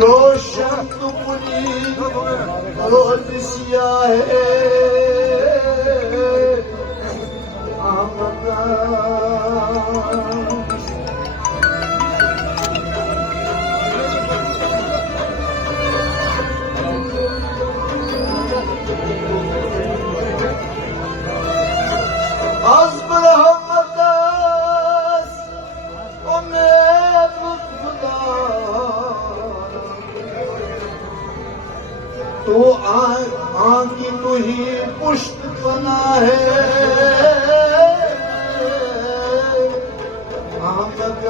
रोशन तुमनी रोज सिया है आमदा तो आंकी तू ही पुष्ट बना है आमद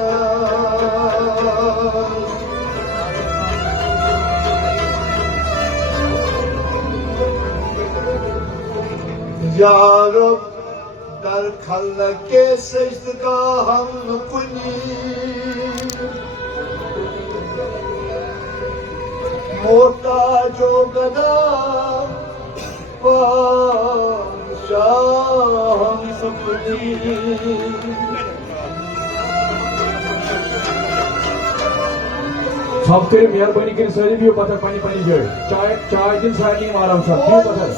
यारब दर खल के सजदगा हम कुनी मोटा जो गदा पाशाह सपनी सब करे मेहरबानी कर सारी भी पता पानी पानी जो चाय चाय दिन सारी आराम से भी पता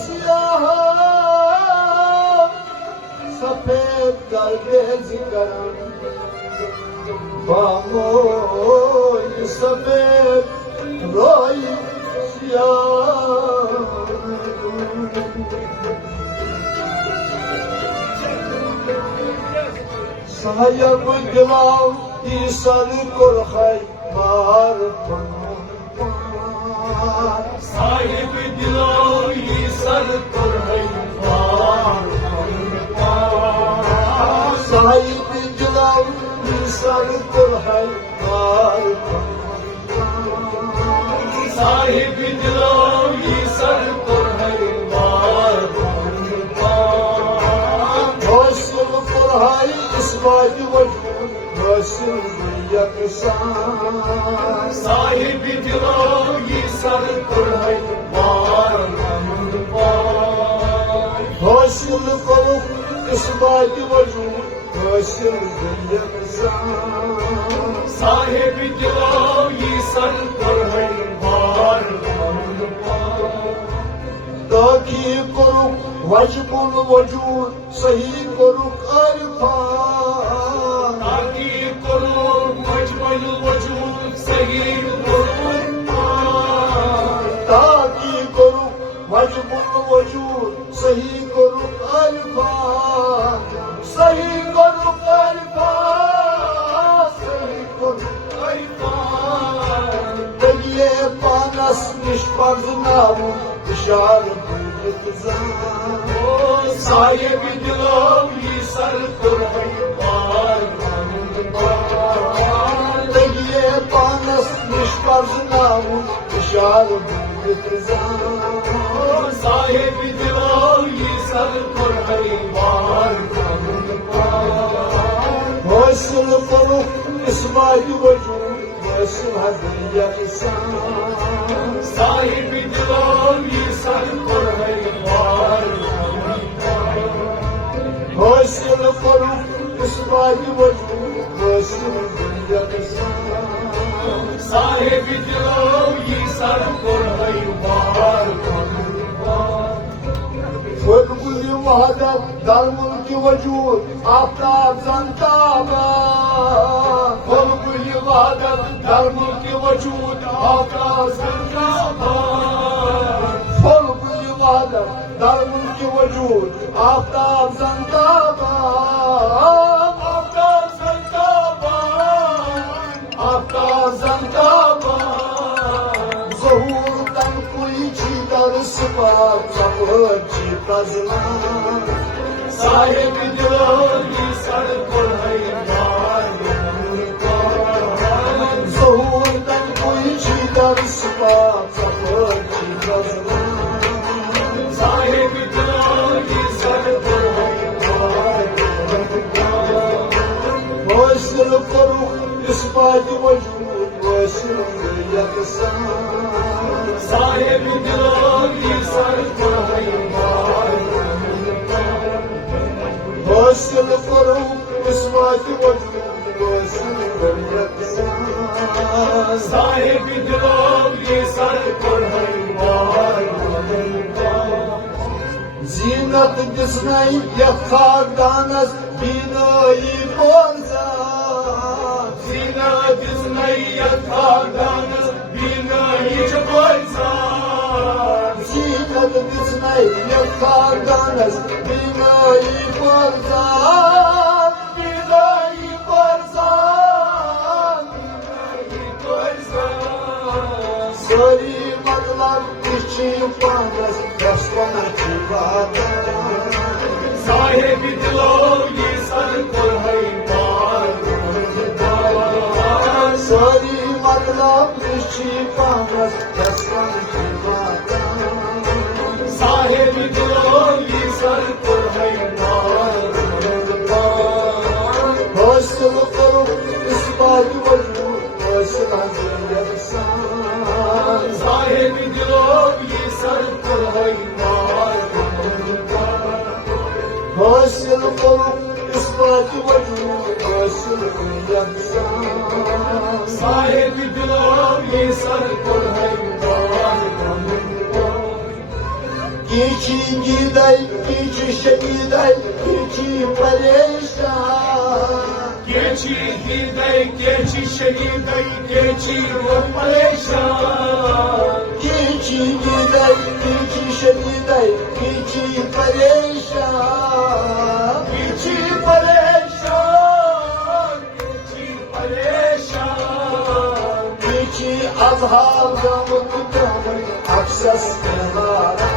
सफेद गलबे जिक्र बामो सफेद रोई साहिब दिलाव की सर कुरखै मार साहिब दिलाव की सर कुरखै मार साहिब दिलाव की सर कुरखै मार साहिब दिलाव की सर कुरखै मार हौसल कुरहाई इस बाज वजूद हौसल यकसान साहिब दिलाव की सर कुरखै मार हौसल कुरख इस बाज वजूद हौसल यकसान साहिब दिलाव की सर कुरखै ताकि करुक वजबुल वजूद सही करुक अरफान ताकि करुक वजबुल वजूद सही करुक ताकि करुक वजबुल वजूद सही करुक अरफान सही करुक अरफान सही करुक अरफान तगिए पानस निष्पर्ज नामू इशार साहिब दिलाव की सर कुरखै मार तगिए पानस निष्पर्ज नामू इशार साहिब दिलाव की सर कुरखै मार हौसल करुख इस बाज वजूद हौसल हज़रिया साहिब दिलाव की सर कुरखै मार हौसल करुख इस बाज वजूद हौसल हज़रिया साहिब दिलाव की सर कुरखै मार फुल वहदत दरमुल की वजूद आफ्ताब ज़ंताबा फुल वहदत दरमुल की वजूद आफ्ताब ज़ंताबा फुल वहदत दरमुल की वजूद आफ्ताब ज़ंताबा आफ्ताब ज़ंताबा आफ्ताब ज़ंताबा ज़हूर तन कोई दर सिफात जी प्रजना साहिब दिलाव की सर कुरखै मार ज़हूर तन कोई दर सिफात जी प्रजना साहिब दिलाव की सर कुरखै मार हौसल करुख इस बाज वजूद हौसल यकसान साहिब दिलाव की सर कुरखै मार हौसल करुख इस बाज वजूद हौसल यकसान साहिब दिलो ये सर पढ़ाई मार जीनत दिसनाई यखादानस बिनोई बोलजा जीना दिसनैया दानस बिना हिच बोलसा जीनत दिसनाई यखादानस बिनोई बोलजा बिनोई बोलजा सरी मतलब किसी पानस दस्तना चिवादा साहिब दिलो ये सर पढ़ाई मार सरी मतलब किसी पानस दस्तना चिवादा साहिब दिलो ये सर पढ़ाई मार हासिल करो इस बात वजूद हासिल यकसान साहिब दिलो ये सर पढ़ाई मार हासिल करो इस बात वजूद हासिल यकसान साहिब दिलो ये सर पढ़ाई मार किसी गीदाई किसी शहीदाई किसी परेशान केची हिदय केची शहीदय केची वो परेशान किसी गीदाई किसी शहीदाई किसी परेशान केची परेशान केची परेशान किसी अभाव गमुत गमुत अफसस निवारा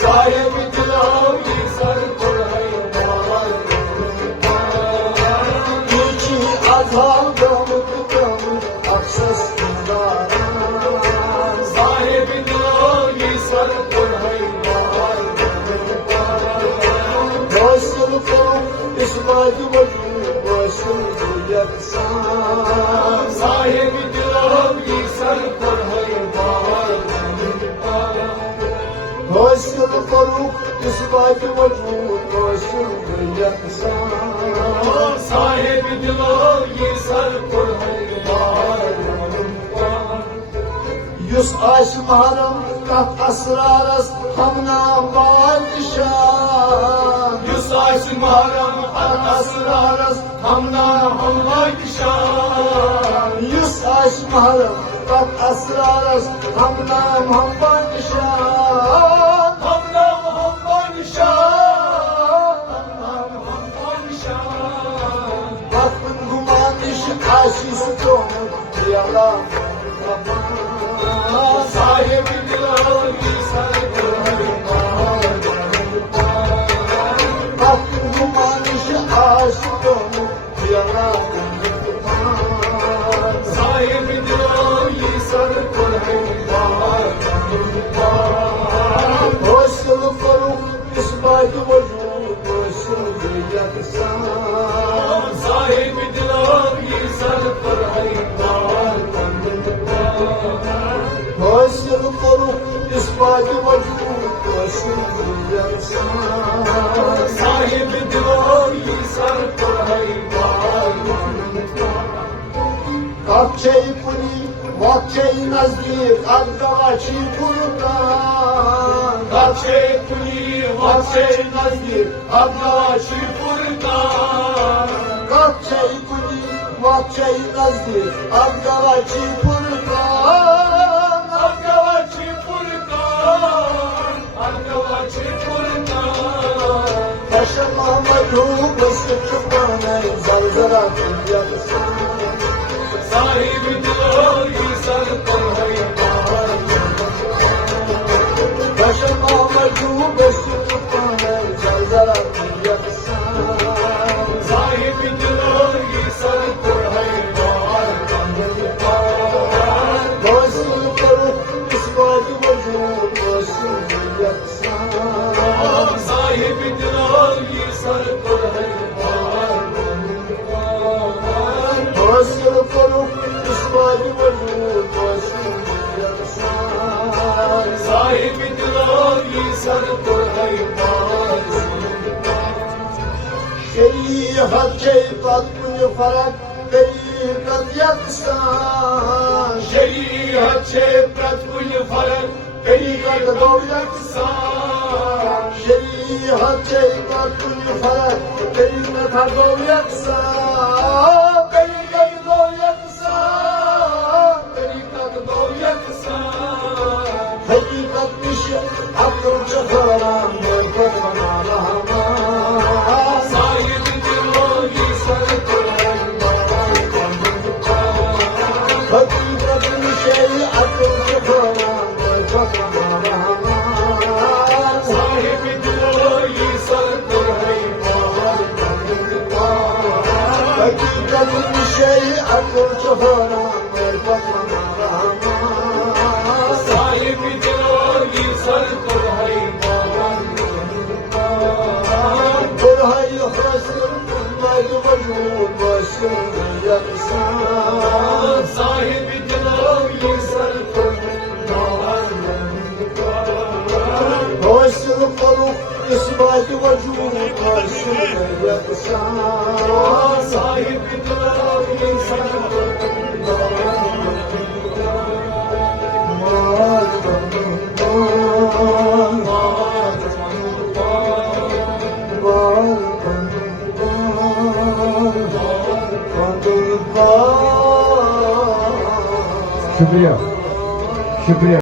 साहिब दिलो ये सर पढ़ाई मार किसी अभाव गमुत गमुत अफसस निवारा साहिब दिलो ये सर पढ़ाई मार हासिल करो इस बात वजूद हासिल यकसान साहिब दिलो ये सर पढ़ाई मार हासिल करो इस बात वजूद हासिल यकसान साहिब दिलो ये सर पढ़ाई मार युस आश महरम कथ असरारस हमना बादशाह युस आश महरम असरारस हमना हमला शान युस आश महरम कथ असरारस हमना बादशाह हमना हम शान हमना हम शान Bakın gumanış aşısı doğru yala Sahib दिलो ये सर पढ़ाई मार Bakın gumanış aşısı doğru yala Sahib दिलो ये सर पढ़ाई मार Hoşçul koruk ispat vücud hoşçul yaksan Sahib दिलो ये सर पढ़ाई मार Hoşçul koruk ispat vücud hoşçul yaksan Sahib दिलो ये सर पढ़ाई मार Kakçey puni, vakçey nazdik, adgavaçi kurdan. Kaçe kuni vaçe nazdir Ablaçı furkan Kakçey puni, vakçey nazdik, adgavaçi kurdan. Ablaçı furkan Ablaçı furkan Taşımama yuh, ıslık çıkmanay, zalzarat yaksan. Sahibi dilo yüzar pढ़ाई मार Taşımama yuh, ıslık çıkmanay, zalzarat yaksan. Sahib दिलो yüzar pढ़ाई मार Hoşçul koruk ispat vücud hoşçul yaksan. Sahib दिलो yüzar pढ़ाई मार Hoşçul koruk ispat vücud hoşçul yaksan. Sahib दिलो yüzar pढ़ाई मार Şerihat keyfat bunu farak berikat yaksan. felek Berikat doğacaksa Şeriat ceykat kulü felek Berikat doğacaksa Berikat doğacaksa Berikat doğacaksa Hakikat bir şey Aklım çakaran Berikat bana rahman Sahibidir o İsa'nın Hakikat bir şey Aklım çakaran Berikat bana rahman Sahibidir o İsa'nın Hakikat bir şey Aklım çakaran Berikat bana rahman Sahibidir o İsa'nın Burhay yıkmasın, bunlaydı vacud başım yaksan. Sahibidir o İsa'nın Başım koruk, ismaydı vacud başım yaksan. Sahibidir o İsa'nın शुक्रिया शुक्रिया